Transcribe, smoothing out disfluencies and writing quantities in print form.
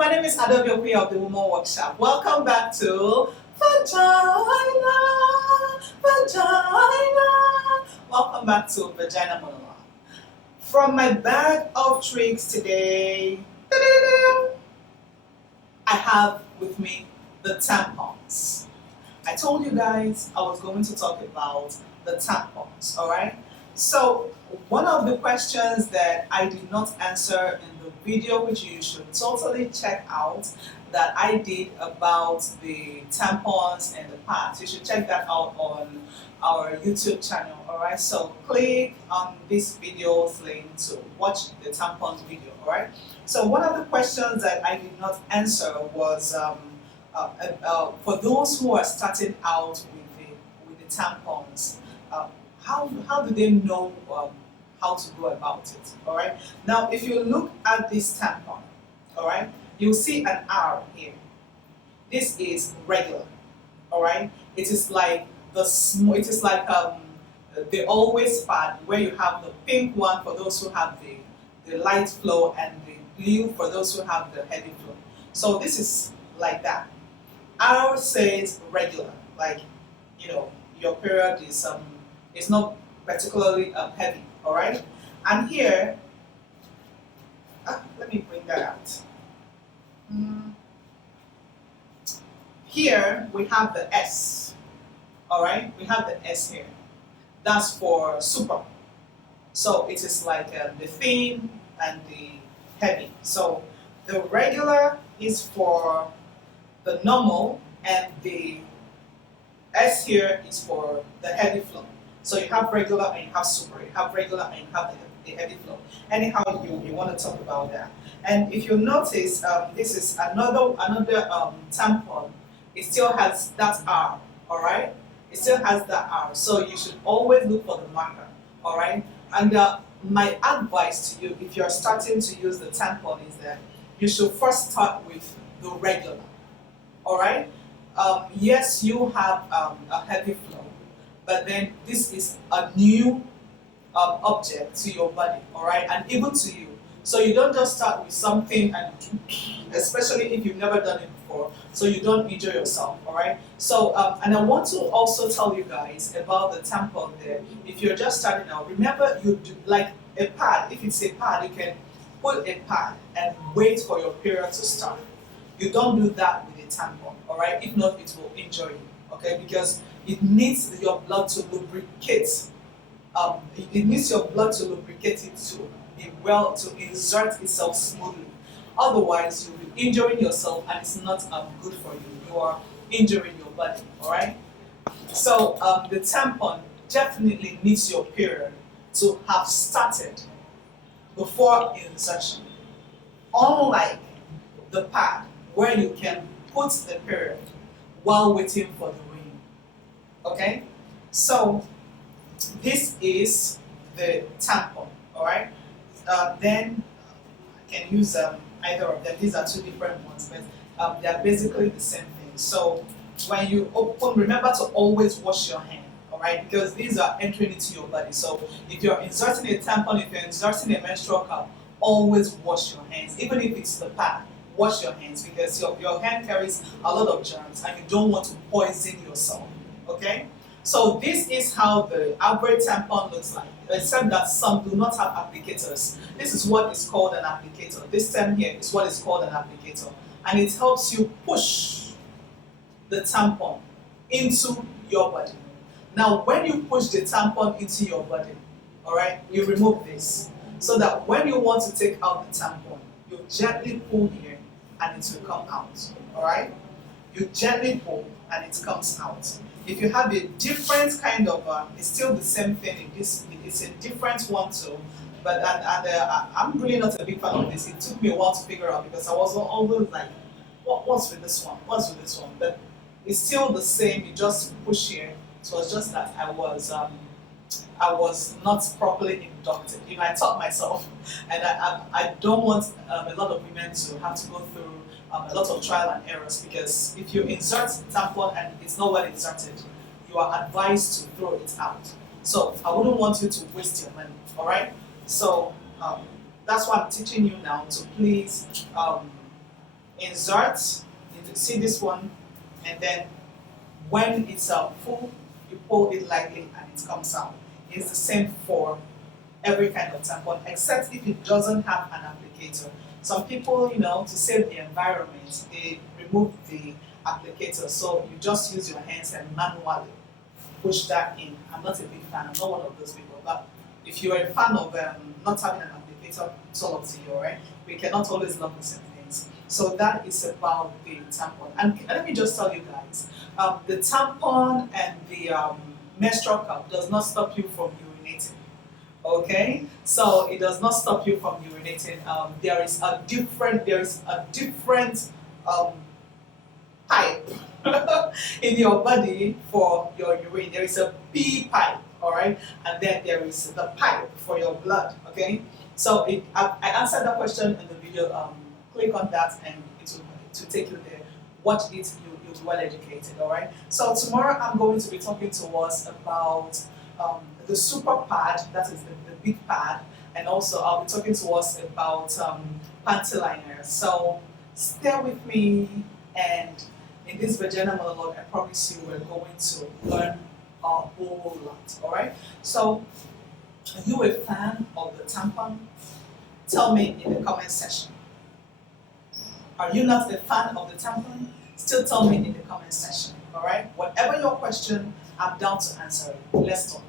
my name is Adaventure of the Woman Workshop. Welcome back to Vagina, Vagina. Welcome back to Vagina Monologue. From my bag of tricks today, I have with me the tampons. I told you guys I was going to talk about the tampons, alright? So, one of the questions that I did not answer in the video, which you should totally check out, that I did about the tampons and the pads. You should check that out on our YouTube channel, alright? So, click on this video's link to watch the tampons video, alright? So, one of the questions that I did not answer was for those who are starting out with the tampons, how do they know how to go about it? All right. Now, if you look at this tampon, all right, you'll see an R here. This is regular. All right. It is like the small. It is like the always pad where you have the pink one for those who have the light flow and the blue for those who have the heavy flow. So this is like that. R says regular, like your period is it's not particularly heavy, all right? And here, let me bring that out. Here we have the S, all right? We have the S here. That's for super. So it is like the thin and the heavy. So the regular is for the normal, and the S here is for the heavy flow. So you have regular and you have super, you have regular and you have the heavy flow. Anyhow, you want to talk about that. And if you notice, this is another tampon. It still has that R, all right? It still has that R. So you should always look for the marker, all right? And my advice to you, if you're starting to use the tampon, is that you should first start with the regular, all right? Yes, you have a heavy flow, but then this is a new object to your body, all right, and even to you. So you don't just start with something, and especially if you've never done it before, so you don't injure yourself, all right. So and I want to also tell you guys about the tampon there. If you're just starting out, remember you do like a pad. If it's a pad, you can put a pad and wait for your period to start. You don't do that with a tampon, all right. If not, it will injure you, okay, because it needs your blood to lubricate. It needs your blood to lubricate it to be well, to insert itself smoothly. Otherwise, you'll be injuring yourself, and it's not good for you. You are injuring your body. All right. So the tampon definitely needs your period to have started before insertion. Unlike the pad, where you can put the period while waiting for the rain. Okay? So this is the tampon, all right? Then I can use either of them. These are two different ones, but they're basically the same thing. So when you open, remember to always wash your hand, all right? Because these are entering into your body. So if you're inserting a tampon, if you're inserting a menstrual cup, always wash your hands. Even if it's the pad, wash your hands, because your hand carries a lot of germs and you don't want to poison yourself, okay? So this is how the average tampon looks like, except that some do not have applicators. This is what is called an applicator. This term here is what is called an applicator. And it helps you push the tampon into your body. Now, when you push the tampon into your body, all right, you remove this, so that when you want to take out the tampon, you gently pull here and it will come out, all right? You gently pull and it comes out. If you have a different kind of, it's still the same thing. It's a different one too. But I'm really not a big fan of this. It took me a while to figure out, because I was always like, what's with this one? What's with this one? But it's still the same. You just push here. It was just that I was not properly inducted. I taught myself, and I don't want a lot of women to have to go through a lot of trial and errors, because if you insert tampon and it's not well inserted, you are advised to throw it out. So I wouldn't want you to waste your money, all right? So that's why I'm teaching you now to please insert, you see this one, and then when it's full, you pull it lightly and it comes out. It's the same for every kind of tampon, except if it doesn't have an applicator. Some people, to save the environment, they remove the applicator, so you just use your hands and manually push that in. I'm not a big fan, I'm not one of those people, but if you're a fan of not having an applicator, it's all up to you, right? We cannot always love the same things. So that is about the tampon. And let me just tell you guys, the tampon and the menstrual cup does not stop you from urinating. Okay, so it does not stop you from urinating. There is a different um, pipe in your body for your urine. There is a pee pipe, all right, and then there is the pipe for your blood. Okay, so I answered that question in the video. Click on that and it will take you there. Watch it, you'll be well educated. All right. So tomorrow I'm going to be talking to us about the super pad, that is the big pad, and also I'll be talking to us about panty liners. So stay with me, and in this Vagina monologue, I promise you we're going to learn a whole lot. All right. So, are you a fan of the tampon? Tell me in the comment section. Are you not a fan of the tampon? Still tell me in the comment section. All right. Whatever your question, I'm down to answer it. Let's talk.